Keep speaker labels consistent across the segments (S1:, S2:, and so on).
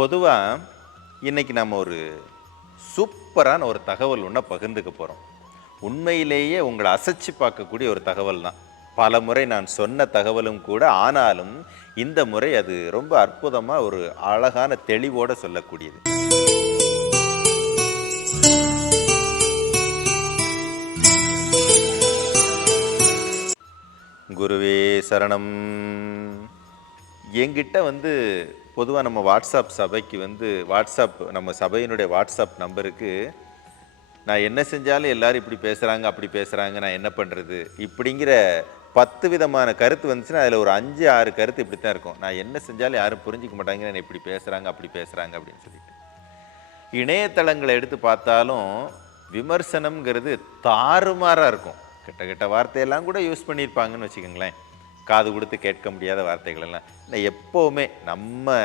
S1: பொதுவாக இன்றைக்கி நம்ம ஒரு சூப்பரான ஒரு தகவல் ஒன்றை பகிர்ந்துக்க போகிறோம் உண்மையிலேயே உங்களை அசைச்சு பார்க்கக்கூடிய ஒரு தகவல் தான். பல முறை நான் சொன்ன தகவலும் கூட ஆனாலும் இந்த முறை அது ரொம்ப அற்புதமாக ஒரு அழகான தெளிவோடு சொல்லக்கூடியது. குருவே சரணம். என்கிட்ட வந்து பொதுவாக நம்ம வாட்ஸ்அப் சபைக்கு வந்து வாட்ஸ்அப் நம்ம சபையினுடைய வாட்ஸ்அப் நம்பருக்கு நான் என்ன செஞ்சாலும் எல்லோரும் இப்படி பேசுகிறாங்க அப்படி பேசுகிறாங்க நான் என்ன பண்ணுறது இப்படிங்கிற பத்து விதமான கருத்து வந்துச்சுன்னா அதில் ஒரு அஞ்சு ஆறு கருத்து இப்படி தான் இருக்கும். நான் என்ன செஞ்சாலும் யாரும் புரிஞ்சிக்க மாட்டாங்க நான் இப்படி பேசுகிறாங்க அப்படி பேசுகிறாங்க அப்படின்னு சொல்லிட்டு. இணையதளங்களை எடுத்து பார்த்தாலும் விமர்சனம்ங்கிறது தாறுமாறாக இருக்கும். கெட்ட கெட்ட வார்த்தையெல்லாம் கூட யூஸ் பண்ணியிருப்பாங்கன்னு வச்சுக்கோங்களேன். காது கொடுத்து கேட்க முடியாத வார்த்தைகள் எல்லாம் இல்லை எப்போவுமே நம்ம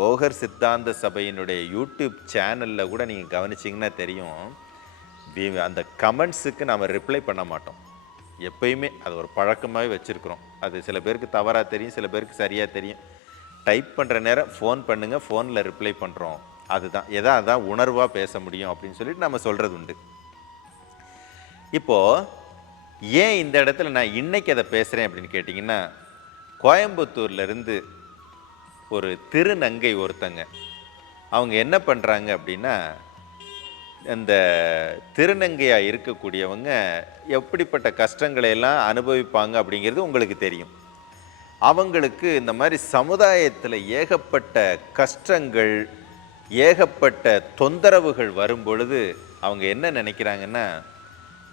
S1: போகர் சித்தாந்த சபையினுடைய யூடியூப் சேனலில் கூட நீங்கள் கவனிச்சிங்கன்னா தெரியும் அந்த கமெண்ட்ஸுக்கு நம்ம ரிப்ளை பண்ண மாட்டோம். எப்பயுமே அது ஒரு பழக்கமாகவே வச்சுருக்குறோம். அது சில பேருக்கு தவறாக தெரியும் சில பேருக்கு சரியாக தெரியும். டைப் பண்ணுற நேரம் ஃபோன் பண்ணுங்கள் ஃபோனில் ரிப்ளை பண்ணுறோம் அதுதான் எதா அதான் உணர்வாக பேச முடியும் அப்படின்னு சொல்லிட்டு நம்ம சொல்கிறது உண்டு. இப்போது ஏன் இந்த இடத்துல நான் இன்னைக்கு அதை பேசுகிறேன் அப்படின்னு கேட்டிங்கன்னா கோயம்புத்தூர்லேருந்து ஒரு திருநங்கை ஒருத்தங்க. அவங்க என்ன பண்ணுறாங்க அப்படின்னா அந்த திருநங்கையாக இருக்கக்கூடியவங்க எப்படிப்பட்ட கஷ்டங்களை எல்லாம் அனுபவிப்பாங்க அப்படிங்கிறது உங்களுக்கு தெரியும். அவங்களுக்கு இந்த மாதிரி சமுதாயத்தில் ஏகப்பட்ட கஷ்டங்கள் ஏகப்பட்ட தொந்தரவுகள் வரும் பொழுது அவங்க என்ன நினைக்கிறாங்கன்னா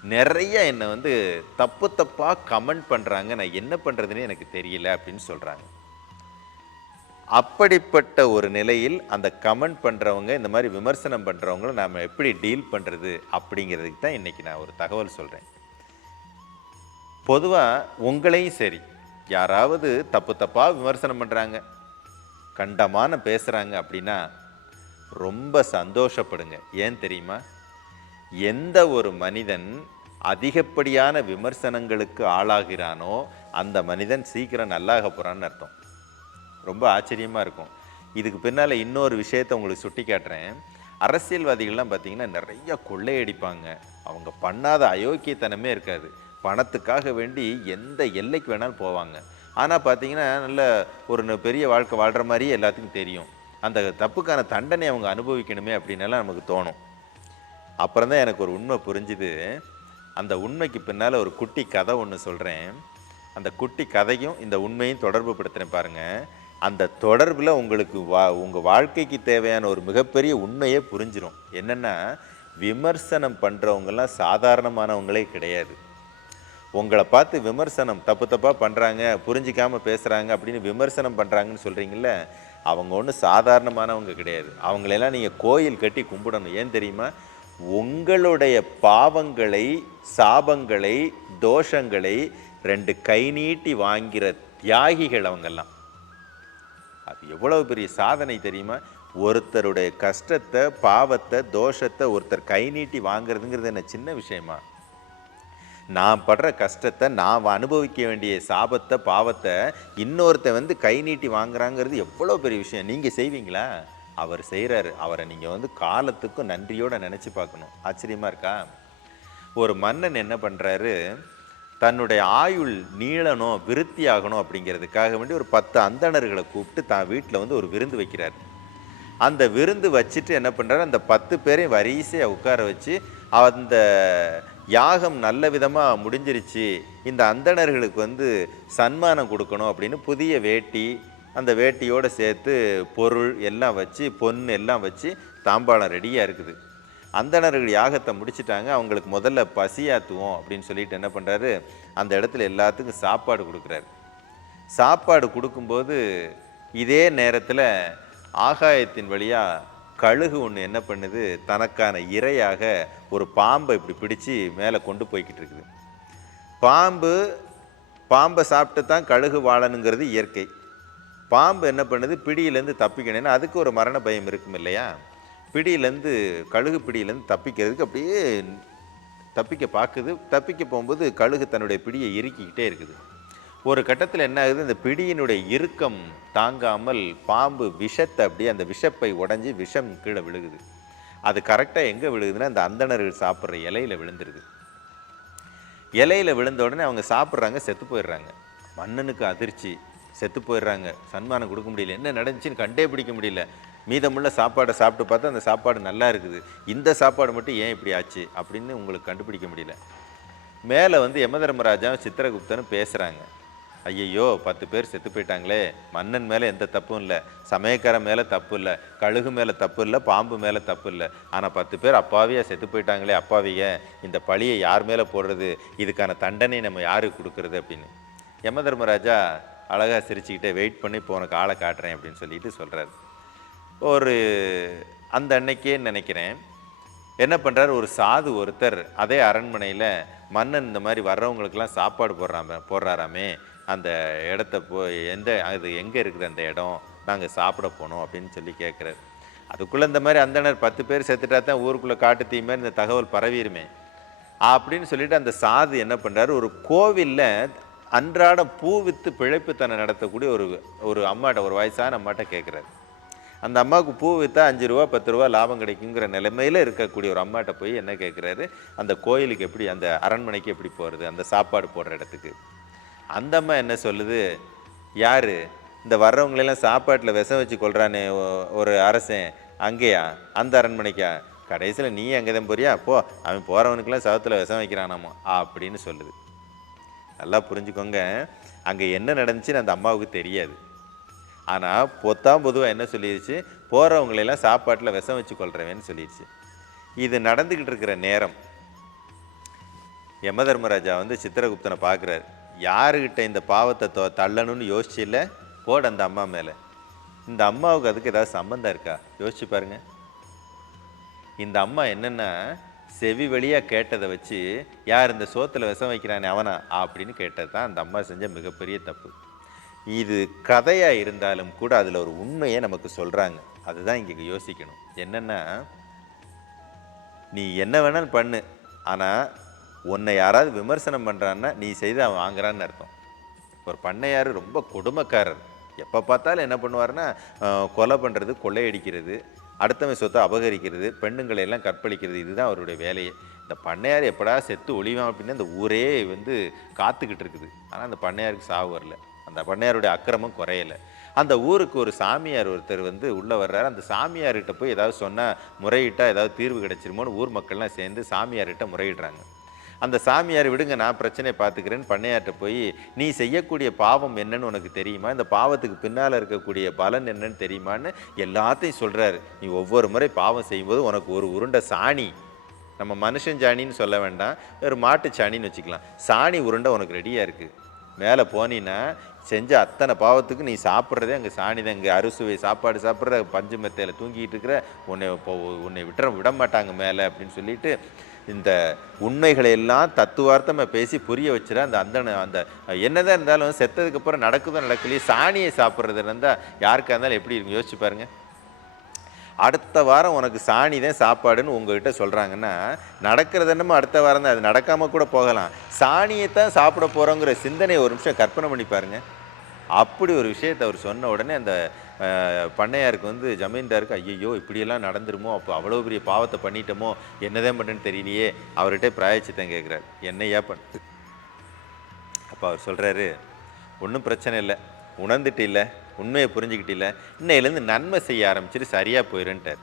S1: நிறைய என்னை வந்து தப்பு தப்பாக கமெண்ட் பண்ணுறாங்க நான் என்ன பண்ணுறதுன்னு எனக்கு தெரியல அப்படின்னு சொல்கிறாங்க அப்படிப்பட்ட ஒரு நிலையில் அந்த கமெண்ட் பண்ணுறவங்க இந்த மாதிரி விமர்சனம் பண்ணுறவங்கள நாம் எப்படி டீல் பண்ணுறது அப்படிங்கிறதுக்கு தான் இன்றைக்கி நான் ஒரு தகவல் சொல்கிறேன் பொதுவாக உங்களையும் சரி யாராவது தப்பு தப்பாக விமர்சனம் பண்ணுறாங்க கண்டமான பேசுகிறாங்க அப்படின்னா ரொம்ப சந்தோஷப்படுங்க. ஏன் தெரியுமா? எந்த ஒரு மனிதன் அதிகப்படியான விமர்சனங்களுக்கு ஆளாகிறானோ அந்த மனிதன் சீக்கிரம் நல்லாக போகிறான்னு அர்த்தம். ரொம்ப ஆச்சரியமாக இருக்கும். இதுக்கு பின்னால் இன்னொரு விஷயத்தை உங்களுக்கு சுட்டி காட்டுறேன். அரசியல்வாதிகள்லாம் பார்த்திங்கன்னா நிறைய கொள்ளையடிப்பாங்க. அவங்க பண்ணாத அயோக்கியத்தனமே இருக்காது. பணத்துக்காக வேண்டி எந்த எல்லைக்கு வேணாலும் போவாங்க. ஆனால் பார்த்தீங்கன்னா நல்ல ஒரு பெரிய வாழ்க்கை வாழ்கிற மாதிரியே எல்லாத்துக்கும் தெரியும். அந்த தப்புக்கான தண்டனை அவங்க அனுபவிக்கணுமே அப்படின்னலாம் நமக்கு தோணும். அப்புறம் தான் எனக்கு ஒரு உண்மை புரிஞ்சுது. அந்த உண்மைக்கு பின்னால் ஒரு குட்டி கதை ஒன்று சொல்கிறேன் அந்த குட்டி கதையும் இந்த உண்மையும் தொடர்பு படுத்துகிறேன் பாருங்கள் அந்த தொடர்பில் உங்களுக்கு வா உங்கள் வாழ்க்கைக்கு தேவையான ஒரு மிகப்பெரிய உண்மையே புரிஞ்சிடும் என்னென்னா விமர்சனம் பண்ணுறவங்கெல்லாம் சாதாரணமானவங்களே கிடையாது. உங்களை பார்த்து விமர்சனம் தப்பு தப்பாக பண்ணுறாங்க புரிஞ்சிக்காமல் பேசுகிறாங்க அப்படின்னு விமர்சனம் பண்ணுறாங்கன்னு சொல்கிறீங்கள அவங்க ஒன்றும் சாதாரணமானவங்க கிடையாது. அவங்களெல்லாம் நீங்கள் கோயில் கட்டி கும்பிடணும். ஏன் தெரியுமா? உங்களுடைய பாவங்களை சாபங்களை தோஷங்களை ரெண்டு கை நீட்டி வாங்கிற தியாகிகள் அவங்கெல்லாம். அது எவ்வளவு பெரிய சாதனை தெரியுமா? ஒருத்தருடைய கஷ்டத்தை பாவத்தை தோஷத்தை ஒருத்தர் கை நீட்டி வாங்குறதுங்கிறது என்ன சின்ன விஷயமா? நான் படுற கஷ்டத்தை நான் அனுபவிக்க வேண்டிய சாபத்தை பாவத்தை இன்னொருத்த வந்து கை நீட்டி வாங்குறாங்கிறது எவ்வளோ பெரிய விஷயம்? நீங்கள் செய்வீங்களா? அவர் செய்கிறாரு அவரை நீங்கள் வந்து காலத்துக்கும் நன்றியோடு நினச்சி பார்க்கணும். ஆச்சரியமாக இருக்கா? ஒரு மன்னன் என்ன பண்ணுறாரு தன்னுடைய ஆயுள் நீளணும் விருத்தி ஆகணும் அப்படிங்கிறதுக்காக வேண்டி ஒரு பத்து அந்தணர்களை கூப்பிட்டு தான் வீட்டில் வந்து ஒரு விருந்து வைக்கிறார். அந்த விருந்து வச்சுட்டு என்ன பண்ணுறாரு அந்த பத்து பேரையும் வரிசையாக உட்கார வச்சு அந்த யாகம் நல்ல விதமாக முடிஞ்சிருச்சு. இந்த அந்தணர்களுக்கு வந்து சன்மானம் கொடுக்கணும் அப்படின்னு புதிய வேட்டி அந்த வேட்டியோடு சேர்த்து பொருள் எல்லாம் வச்சு பொன் எல்லாம் வச்சு தாம்பாளம் ரெடியாக இருக்குது. அந்தணர்கள் யாகத்தை முடிச்சிட்டாங்க. அவங்களுக்கு முதல்ல பசியாத்துவோம் அப்படின்னு சொல்லிட்டு என்ன பண்ணுறாரு அந்த இடத்துல எல்லாத்துக்கும் சாப்பாடு கொடுக்குறாரு. சாப்பாடு கொடுக்கும்போது இதே நேரத்தில் ஆகாயத்தின் வழியாக கழுகு ஒன்று என்ன பண்ணுது? தனக்கான இரையாக ஒரு பாம்பை இப்படி பிடிச்சி மேலே கொண்டு போய்கிட்டு இருக்குது. பாம்பு பாம்பை சாப்பிட்டு தான் கழுகு வாழணுங்கிறது இயற்கை. பாம்பு என்ன பண்ணுது? பிடியிலேருந்து தப்பிக்கணும்னா அதுக்கு ஒரு மரண பயம் இருக்கும் இல்லையா? பிடியிலேருந்து கழுகு பிடியிலேருந்து தப்பிக்கிறதுக்கு அப்படியே தப்பிக்க பார்க்குது. தப்பிக்க போகும்போது கழுகு தன்னுடைய பிடியை இறுக்கிக்கிட்டே இருக்குது. ஒரு கட்டத்தில் என்ன ஆகுது? இந்த பிடியினுடைய இறுக்கம் தாங்காமல் பாம்பு விஷத்தை அப்படியே அந்த விஷப்பை உடஞ்சி விஷம் கீழே விழுகுது. அது கரெக்டாக எங்கே விழுகுதுன்னா அந்த அந்தணர்கள் சாப்பிட்ற இலையில் விழுந்துருது. இலையில விழுந்த உடனே அவங்க சாப்பிட்றாங்க செத்து போயிடுறாங்க. மன்னனுக்கு அதிர்ச்சி. செத்து போயிடுறாங்க. சன்மானம் கொடுக்க முடியல. என்ன நடந்துச்சுன்னு கண்டே பிடிக்க முடியல. மீதமுள்ள சாப்பாடை சாப்பிட்டு பார்த்தா அந்த சாப்பாடு நல்லா இருக்குது. இந்த சாப்பாடு மட்டும் ஏன் இப்படி ஆச்சு? அப்படின்னு உங்களுக்கு கண்டுபிடிக்க முடியல. மேலே வந்து யமதர்மராஜாவும் சித்திரகுப்தனும் பேசுகிறாங்க ஐயையோ பத்து பேர் செத்து போயிட்டாங்களே. மன்னன் மேலே எந்த தப்பும் இல்லை. சமயக்காரன் மேலே தப்பு இல்லை. கழுகு மேலே தப்பு இல்லை. பாம்பு மேலே தப்பு இல்லை. ஆனால் பத்து பேர் அப்பாவியாக செத்து போயிட்டாங்களே. அப்பாவிய இந்த பழியை யார் மேலே போடுறது? இதுக்கான தண்டனை நம்ம யாருக்கு கொடுக்கறது அப்படின்னு. யமதர்மராஜா அழகாக சிரிச்சுக்கிட்டே வெயிட் பண்ணி இப்போ உனக்கு ஆளை காட்டுறேன் அப்படின்னு சொல்லிட்டு சொல்கிறாரு ஒரு அந்த அன்னைக்கே நினைக்கிறேன் என்ன பண்ணுறாரு ஒரு சாது ஒருத்தர் அதே அரண்மனையில் மன்னன் இந்த மாதிரி வர்றவங்களுக்கெல்லாம் சாப்பாடு போடுறாம போடுறாராமே அந்த இடத்த போய் எந்த அது எங்கே இருக்குது அந்த இடம்? நாங்கள் சாப்பிட போனோம் அப்படின்னு சொல்லி கேட்குறாரு. அதுக்குள்ளே இந்த மாதிரி அந்தனர் பத்து பேர் செத்துட்டா தான் ஊருக்குள்ளே காட்டு தீ மாதிரி இந்த தகவல் பரவிடுமே. அப்படின்னு சொல்லிட்டு அந்த சாது என்ன பண்ணுறாரு ஒரு கோவிலில் அன்றாடம் பூ வித்து பிழைப்புத்தனை நடத்தக்கூடிய ஒரு ஒரு அம்மாட்ட ஒரு வயசான அம்மாட்ட கேட்குறாரு அந்த அம்மாவுக்கு பூ விற்றா அஞ்சு ரூபா பத்து ரூபா லாபம் கிடைக்குங்கிற நிலைமையில் இருக்கக்கூடிய ஒரு அம்மாட்ட போய் என்ன கேட்குறாரு அந்த கோயிலுக்கு எப்படி அந்த அரண்மனைக்கு எப்படி போகிறது அந்த சாப்பாடு போடுற இடத்துக்கு. அந்த அம்மா என்ன சொல்லுது? யார்? இந்த வர்றவங்களெல்லாம் சாப்பாட்டில் விஷம் வச்சு கொள்றானே ஒரு அரசன். அங்கேயா? அந்த அரண்மனைக்கா? கடைசியில் நீ அங்கே தான் போறியா? போ அவன் போகிறவனுக்கெல்லாம் சவத்தில் விஷம் வைக்கிறானாமா? அப்படின்னு சொல்லுது. நல்லா புரிஞ்சுக்கோங்க. அங்கே என்ன நடந்துச்சுன்னு அந்த அம்மாவுக்கு தெரியாது. ஆனால் பொத்தாம் பொதுவாக என்ன சொல்லிடுச்சு போகிறவங்களெல்லாம் சாப்பாட்டில் விஷம் வச்சு கொள்றவேன்னு சொல்லிடுச்சு இது நடந்துக்கிட்டு இருக்கிற நேரம். யமதர்மராஜா வந்து சித்திரகுப்தனை பார்க்குறாரு யாருக்கிட்ட இந்த பாவத்தை தோ தள்ளணும்னு யோசிச்சு இல்லை போட அந்த அம்மா மேலே. இந்த அம்மாவுக்கு அதுக்கு ஏதாவது சம்மந்தம் இருக்கா? யோசிச்சு பாருங்க. இந்த அம்மா என்னன்னா செவி வழியாக கேட்டதை வச்சு யார் இந்த சோத்தில் விஷம் வைக்கிறானே அவனா? அப்படின்னு கேட்டது தான் அந்த அம்மா செஞ்ச மிகப்பெரிய தப்பு. இது கதையாக இருந்தாலும் கூட அதில் ஒரு உண்மையை நமக்கு சொல்கிறாங்க அதுதான் இங்கே யோசிக்கணும். என்னென்னா நீ என்ன வேணாலும் பண்ணு. ஆனால் உன்னை யாராவது விமர்சனம் பண்ணுறான்னா நீ செய்து அவன் வாங்குறான்னு அர்த்தம். ஒரு பண்ணையார் ரொம்ப கொடுமைக்காரர். எப்போ பார்த்தாலும் என்ன பண்ணுவார்னா கொலை பண்ணுறது கொள்ளையடிக்கிறது அடுத்தவன் சொத்தை அபகரிக்கிறது பெண்ணுங்களை எல்லாம் கற்பழிக்கிறது இதுதான் அவருடைய வேலையே. இந்த பண்ணையார் எப்படா செத்து ஒளிவான் அப்படின்னு இந்த ஊரே வந்து காத்துக்கிட்டு இருக்குது. ஆனால் அந்த பண்ணையாருக்கு சாவு வரல. அந்த பண்ணையாருடைய அக்கிரமம் குறையலை. அந்த ஊருக்கு ஒரு சாமியார் ஒருத்தர் வந்து உள்ளே வர்றாரு. அந்த சாமியார்கிட்ட போய் ஏதாவது சொன்னால் முறையிட்டால் ஏதாவது தீர்வு கிடைச்சிருமோன்னு ஊர் மக்கள்லாம் சேர்ந்து சாமியார்கிட்ட முறையிடுறாங்க. அந்த சாமியார் விடுங்க நான் பிரச்சனையை பார்த்துக்கிறேன்னு பண்ணையாட்ட போய் நீ செய்யக்கூடிய பாவம் என்னன்னு உனக்கு தெரியுமா? இந்த பாவத்துக்கு பின்னால் இருக்கக்கூடிய பலன் என்னன்னு தெரியுமான்னு எல்லாத்தையும் சொல்கிறாரு நீ ஒவ்வொரு முறை பாவம் செய்யும்போது உனக்கு ஒரு உருண்டை சாணி. நம்ம மனுஷன் சாணின்னு சொல்ல வேண்டாம். ஒரு மாட்டு சாணின்னு வச்சுக்கலாம். சாணி உருண்டை உனக்கு ரெடியாக இருக்குது மேலே போனீன்னா செஞ்ச அத்தனை பாவத்துக்கு நீ சாப்பிட்றதே அங்கே சாணி தான். இங்கே அறுசுவை சாப்பாடு சாப்பிட்ற பஞ்சு மெத்தையில் தூங்கிட்டு இருக்கிற உன்னை இப்போ உன்னை விட்டுற விட மாட்டாங்க மேலே அப்படின்னு சொல்லிட்டு இந்த உண்மைகளை எல்லாம் தத்துவார்த்தமாக பேசி புரிய வச்சுற அந்த அந்த அந்த என்னதான் இருந்தாலும் செத்ததுக்கு அப்புறம் நடக்குதோ நடக்கலையே சாணியை சாப்பிட்றது இருந்தால் யாருக்காக இருந்தாலும் எப்படி இருக்கும்? யோசிச்சு பாருங்க. அடுத்த வாரம் உனக்கு சாணி தான் சாப்பாடுன்னு உங்ககிட்ட சொல்கிறாங்கன்னா நடக்கிறது என்னமோ அடுத்த வாரம் தான் அது நடக்காமல் கூட போகலாம். சாணியை தான் சாப்பிட போகிறோங்கிற சிந்தனை ஒரு நிமிஷம் கற்பனை பண்ணி பாருங்க. அப்படி ஒரு விஷயத்தை அவர் சொன்ன உடனே அந்த பண்ணையாருக்கு வந்து ஜமீன்தாருக்கு ஐயையோ இப்படியெல்லாம் நடந்துருமோ? அப்போ அவ்வளோ பெரிய பாவத்தை பண்ணிட்டோமோ? என்னதான் பண்ணுன்னு தெரியலையே. அவர்கிட்ட பிராயச்சித்தம் கேட்குறாரு என்னையா பண்ணு அப்போ அவர் சொல்கிறாரு ஒன்றும் பிரச்சனை இல்லை. உணர்ந்துட்டு இல்லை. உண்மையை புரிஞ்சுக்கிட்டு இல்லை. இன்னையிலேருந்து நன்மை செய்ய ஆரம்பிச்சிட்டு சரியாக போயிருன்ட்டார்.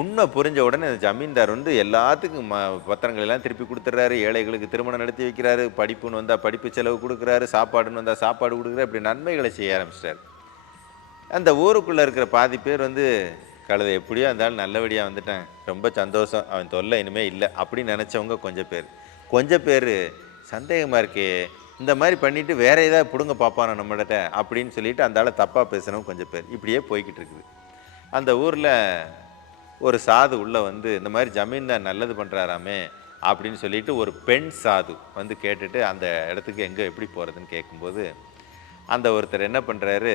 S1: உண்மை புரிஞ்ச உடனே அந்த ஜமீன்தார் வந்து எல்லாத்துக்கும் ம பத்திரங்கள் எல்லாம் திருப்பி கொடுத்துட்றாரு. ஏழைகளுக்கு திருமணம் நடத்தி வைக்கிறாரு. படிப்புன்னு வந்தால் படிப்பு செலவு கொடுக்குறாரு. சாப்பாடுன்னு வந்தால் சாப்பாடு கொடுக்குறாரு. இப்படி நன்மைகளை செய்ய ஆரம்பிச்சிட்டார். அந்த ஊருக்குள்ளே இருக்கிற பாதி பேர் வந்து கழுதை எப்படியோ இருந்தாலும் நல்லபடியாக வந்துட்டேன். ரொம்ப சந்தோஷம். அவன் தொல்லை இனிமே இல்லை. அப்படின்னு நினச்சவங்க கொஞ்சம் பேர். கொஞ்சம் பேர் சந்தேகமாக இருக்கே. இந்த மாதிரி பண்ணிவிட்டு வேற ஏதாவது பிடுங்க பார்ப்பானோ நம்மகிட்ட? அப்படின்னு சொல்லிட்டு அந்த ஆளை தப்பாக பேசுனவங்க கொஞ்சம் பேர். இப்படியே போய்கிட்டு இருக்குது. அந்த ஊரில் ஒரு சாது உள்ளே வந்து இந்த மாதிரி ஜமீன்தார் நல்லது பண்ணுறாராமே அப்படின்னு சொல்லிட்டு ஒரு பெண் சாது வந்து கேட்டுட்டு அந்த இடத்துக்கு எங்கே எப்படி போகிறதுன்னு கேட்கும்போது அந்த ஒருத்தர் என்ன பண்ணுறாரு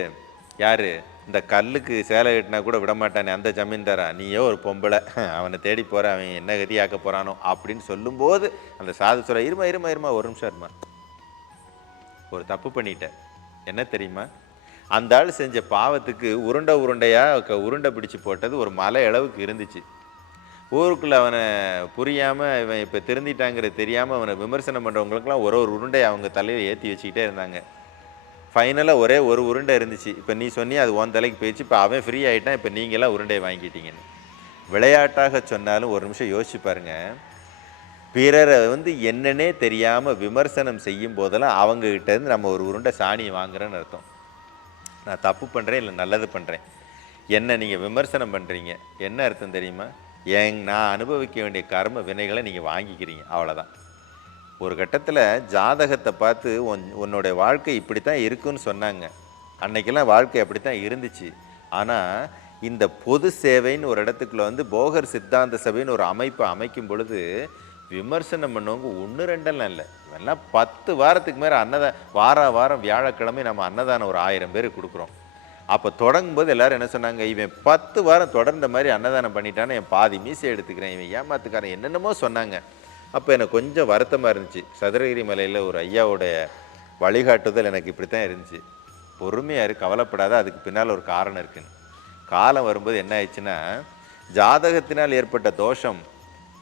S1: யார்? இந்த கல்லுக்கு சேலை கட்டினா கூட விடமாட்டானே அந்த ஜமீன்தாரா? நீயோ ஒரு பொம்பளை. அவனை தேடி போகிற அவன் என்ன கதியாக்க போகிறானோ அப்படின்னு சொல்லும்போது அந்த சாது சொல்ல இருமா இருமா இருமா ஒரு நிமிஷம் இருமா. ஒரு தப்பு பண்ணிட்ட. என்ன தெரியுமா? அந்த ஆள் செஞ்ச பாவத்துக்கு உருண்டை உருண்டையாக உருண்டை பிடிச்சு போட்டது ஒரு மலை அளவுக்கு இருந்துச்சு. ஊருக்குள்ளே அவனை புரியாமல் இவன் இப்போ திருந்திட்டாங்கிற தெரியாமல் அவனை விமர்சனம் பண்ணுறவங்களுக்குலாம் ஒரு ஒரு உருண்டையை அவங்க தலையில் ஏற்றி வச்சுக்கிட்டே இருந்தாங்க. ஃபைனலாக ஒரே ஒரு உருண்டை இருந்துச்சு. இப்போ நீ சொன்னி அது உன் தலைக்கு போயிடுச்சு. இப்போ அவன் ஃப்ரீ ஆகிட்டான் இப்போ நீங்களாம் உருண்டையை வாங்கிட்டீங்கன்னு. விளையாட்டாக சொன்னாலும் ஒரு நிமிஷம் யோசிச்சு பாருங்கள் பிறரை வந்து என்னன்னே தெரியாமல் விமர்சனம் செய்யும் போதெல்லாம் அவங்கக்கிட்டேருந்து நம்ம ஒரு உருண்டை சாணியை வாங்குறேன்னு அர்த்தம். நான் தப்பு பண்ணுறேன் இல்லை நல்லது பண்ணுறேன் என்ன நீங்கள் விமர்சனம் பண்ணுறீங்க என்ன அர்த்தம் தெரியுமா? ஏங் நான் அனுபவிக்க வேண்டிய கர்ம வினைகளை நீங்கள் வாங்கிக்கிறீங்க. அவ்வளோதான் ஒரு கட்டத்தில் ஜாதகத்தை பார்த்து உன் உன்னுடைய வாழ்க்கை இப்படி தான் இருக்குன்னு சொன்னாங்க. அன்னைக்கெல்லாம் வாழ்க்கை அப்படி தான் இருந்துச்சு. ஆனால் இந்த பொது சேவைன்னு ஒரு இடத்துக்குள்ள வந்து போகர் சித்தாந்த சபைன்னு ஒரு அமைப்பை அமைக்கும் பொழுது விமர்சனம் பண்ணவங்க ஒன்று ரெண்டெல்லாம் இல்லை. இவெல்லாம் பத்து வாரத்துக்கு மேலே அன்னதான் வார வாரம் வியாழக்கிழமை நம்ம அன்னதானம் ஒரு ஆயிரம் பேர் கொடுக்குறோம். அப்போ தொடங்கும்போது எல்லோரும் என்ன சொன்னாங்க? இவன் பத்து வாரம் தொடர்ந்த மாதிரி அன்னதானம் பண்ணிட்டான்னு என் பாதி மீசை எடுத்துக்கிறேன் இவன் ஏமாத்துக்காரன் என்னென்னமோ சொன்னாங்க. அப்போ எனக்கு கொஞ்சம் வருத்தமாக இருந்துச்சு. சதுரகிரி மலையில் ஒரு ஐயாவுடைய வழிகாட்டுதல் எனக்கு இப்படி தான் இருந்துச்சு. பொறுமையாக இரு கவலைப்படாத அதுக்கு பின்னால் ஒரு காரணம் இருக்குன்னு. காலம் வரும்போது என்ன ஆயிடுச்சுன்னா ஜாதகத்தினால் ஏற்பட்ட தோஷம்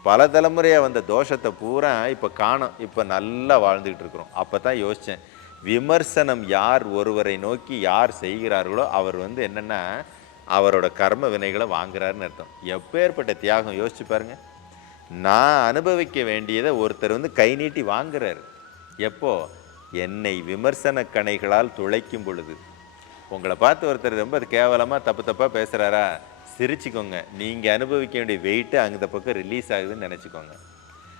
S1: பல தலைமுறையாக வந்த தோஷத்தை பூரா இப்போ காணோம். இப்போ நல்லா வாழ்ந்துக்கிட்டு இருக்கிறோம். அப்போ தான் யோசித்தேன் விமர்சனம் யார் ஒருவரை நோக்கி யார் செய்கிறார்களோ அவர் வந்து என்னென்னா அவரோட கர்ம வினைகளை வாங்குறாருன்னு அர்த்தம். எப்பேற்பட்ட தியாகம் யோசிச்சு பாருங்கள் நான் அனுபவிக்க வேண்டியதை ஒருத்தர் வந்து கை நீட்டி வாங்குறார். எப்போ? என்னை விமர்சன கணைகளால் துளைக்கும் பொழுது. உங்களை பார்த்து ஒருத்தர் ரொம்ப கேவலமாக தப்பு தப்பாக பேசுகிறாரா சிரிச்சுக்கோங்க. நீங்கள் அனுபவிக்க வேண்டிய வெயிட்டு அந்த பக்கம் ரிலீஸ் ஆகுதுன்னு நினச்சிக்கோங்க.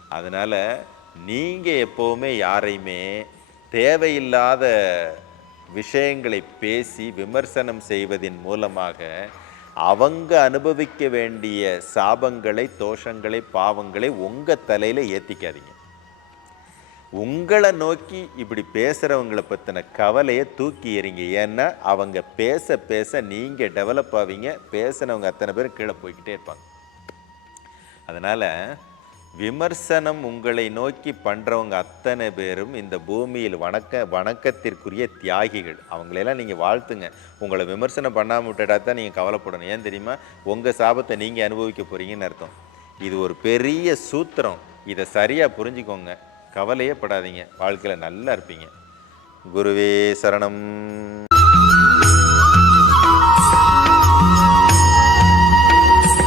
S1: அதனால் நீங்கள் எப்போவுமே யாரையுமே தேவையில்லாத விஷயங்களை பேசி விமர்சனம் செய்வதின் மூலமாக அவங்க அனுபவிக்க வேண்டிய சாபங்களை தோஷங்களை பாவங்களை உங்கள் தலையில் ஏற்றிக்காதீங்க உங்களை நோக்கி இப்படி பேசுகிறவங்களை பற்றின கவலையை தூக்கி எறிங்க. ஏன்னா அவங்க பேச பேச நீங்கள் டெவலப் ஆவீங்க. பேசினவங்க அத்தனை பேரும் கீழே போய்கிட்டே இருப்பாங்க. அதனால் விமர்சனம் உங்களை நோக்கி பண்ணுறவங்க அத்தனை பேரும் இந்த பூமியில் வணக்க வணக்கத்திற்குரிய தியாகிகள். அவங்களையெல்லாம் நீங்கள் வாழ்த்துங்க. உங்களை விமர்சனம் பண்ணாமல் விட்டுட்டா தான் நீங்கள் கவலைப்படணும். ஏன் தெரியுமா? உங்கள் சாபத்தை நீங்கள் அனுபவிக்க போகிறீங்கன்னு அர்த்தம். இது ஒரு பெரிய சூத்திரம். இதை சரியாக புரிஞ்சுக்கோங்க. கவலையே படாதீங்க. வாழ்க்கையில் நல்லா இருப்பீங்க. குருவே சரணம்.